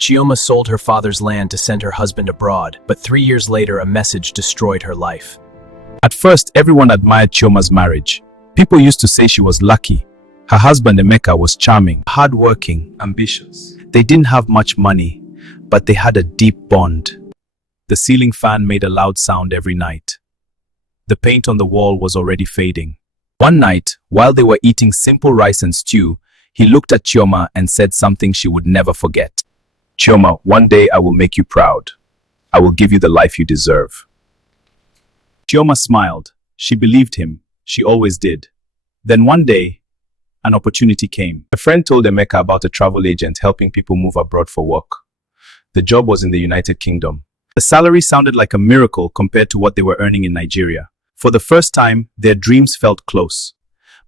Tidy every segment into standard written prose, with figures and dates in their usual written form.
Chioma sold her father's land to send her husband abroad, but 3 years later a message destroyed her life. At first, everyone admired Chioma's marriage. People used to say she was lucky. Her husband Emeka was charming, hardworking, ambitious. They didn't have much money, but they had a deep bond. The ceiling fan made a loud sound every night. The paint on the wall was already fading. One night, while they were eating simple rice and stew, he looked at Chioma and said something she would never forget. "Chioma, one day I will make you proud. I will give you the life you deserve." Chioma smiled. She believed him. She always did. Then one day, an opportunity came. A friend told Emeka about a travel agent helping people move abroad for work. The job was in the United Kingdom. The salary sounded like a miracle compared to what they were earning in Nigeria. For the first time, their dreams felt close.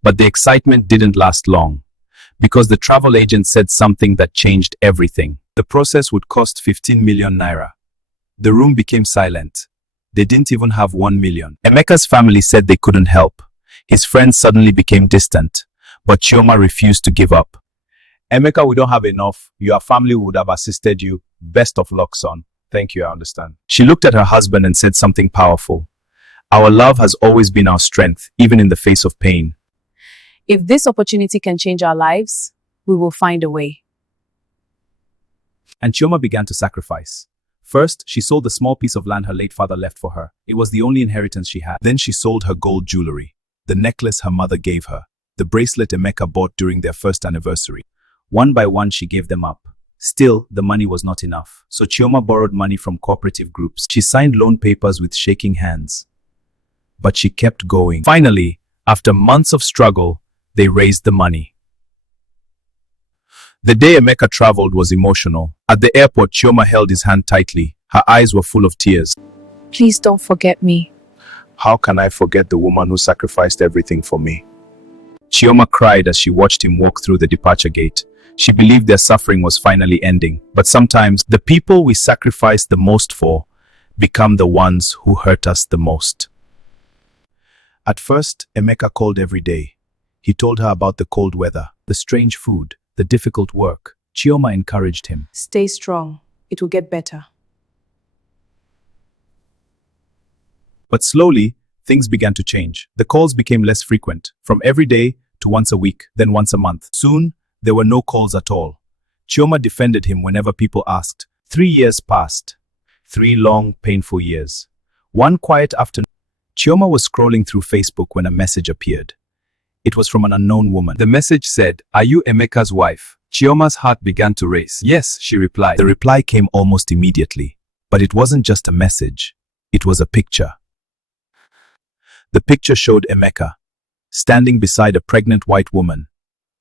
But the excitement didn't last long, because the travel agent said something that changed everything. The process would cost 15 million naira. The room became silent. They didn't even have 1 million. Emeka's family said they couldn't help. His friends suddenly became distant. But Chioma refused to give up. "Emeka, we don't have enough. Your family would have assisted you. Best of luck, son. Thank you, I understand." She looked at her husband and said something powerful. "Our love has always been our strength, even in the face of pain." If this opportunity can change our lives, we will find a way. And Chioma began to sacrifice. First, she sold the small piece of land her late father left for her. It was the only inheritance she had. Then she sold her gold jewelry, the necklace her mother gave her, the bracelet Emeka bought during their first anniversary. One by one, she gave them up. Still, the money was not enough. So Chioma borrowed money from cooperative groups. She signed loan papers with shaking hands. But she kept going. Finally, after months of struggle, they raised the money. The day Emeka traveled was emotional. At the airport, Chioma held his hand tightly. Her eyes were full of tears. Please don't forget me. "How can I forget the woman who sacrificed everything for me?" Chioma cried as she watched him walk through the departure gate. She believed their suffering was finally ending. But sometimes, the people we sacrifice the most for become the ones who hurt us the most. At first, Emeka called every day. He told her about the cold weather, the strange food, the difficult work. Chioma encouraged him. Stay strong. It will get better. But slowly, things began to change. The calls became less frequent, from every day to once a week, then once a month. Soon, there were no calls at all. Chioma defended him whenever people asked. 3 years passed. 3 long, painful years. One quiet afternoon, Chioma was scrolling through Facebook when a message appeared. It was from an unknown woman. The message said, "Are you Emeka's wife?" Chioma's heart began to race. "Yes," she replied. The reply came almost immediately. But it wasn't just a message. It was a picture. The picture showed Emeka, standing beside a pregnant white woman.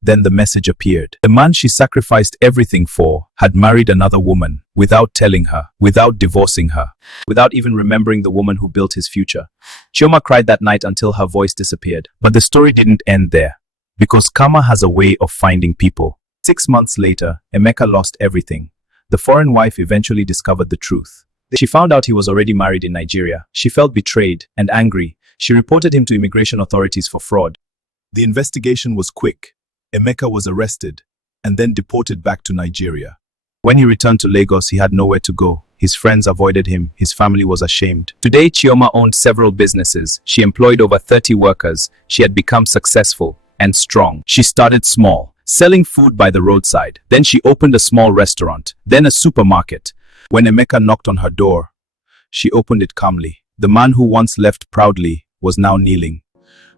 Then the message appeared. The man she sacrificed everything for had married another woman, without telling her, without divorcing her, without even remembering the woman who built his future. Chioma cried that night until her voice disappeared. But the story didn't end there, because karma has a way of finding people. 6 months later, Emeka lost everything. The foreign wife eventually discovered the truth. She found out he was already married in Nigeria. She felt betrayed and angry. She reported him to immigration authorities for fraud. The investigation was quick. Emeka was arrested and then deported back to Nigeria. When he returned to Lagos, he had nowhere to go. His friends avoided him. His family was ashamed. Today, Chioma owned several businesses. She employed over 30 workers. She had become successful and strong. She started small, selling food by the roadside. Then she opened a small restaurant, then a supermarket. When Emeka knocked on her door, she opened it calmly. The man who once left proudly was now kneeling.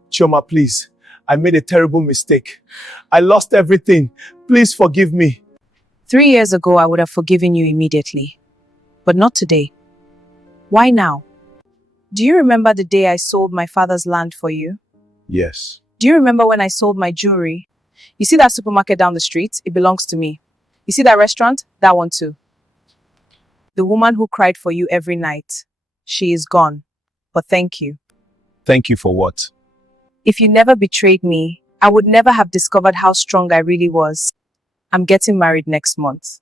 "Chioma, please. I made a terrible mistake. I lost everything. Please forgive me." 3 years ago, I would have forgiven you immediately. But not today. Why now? Do you remember the day I sold my father's land for you? Yes. Do you remember when I sold my jewelry? You see that supermarket down the street? It belongs to me. You see that restaurant? That one too. The woman who cried for you every night. She is gone. But thank you. Thank you for what? If you never betrayed me, I would never have discovered how strong I really was. I'm getting married next month.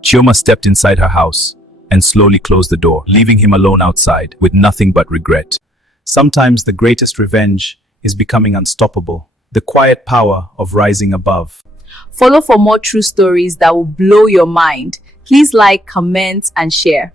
Chioma stepped inside her house and slowly closed the door, leaving him alone outside with nothing but regret. Sometimes the greatest revenge is becoming unstoppable. The quiet power of rising above. Follow for more true stories that will blow your mind. Please like, comment, and share.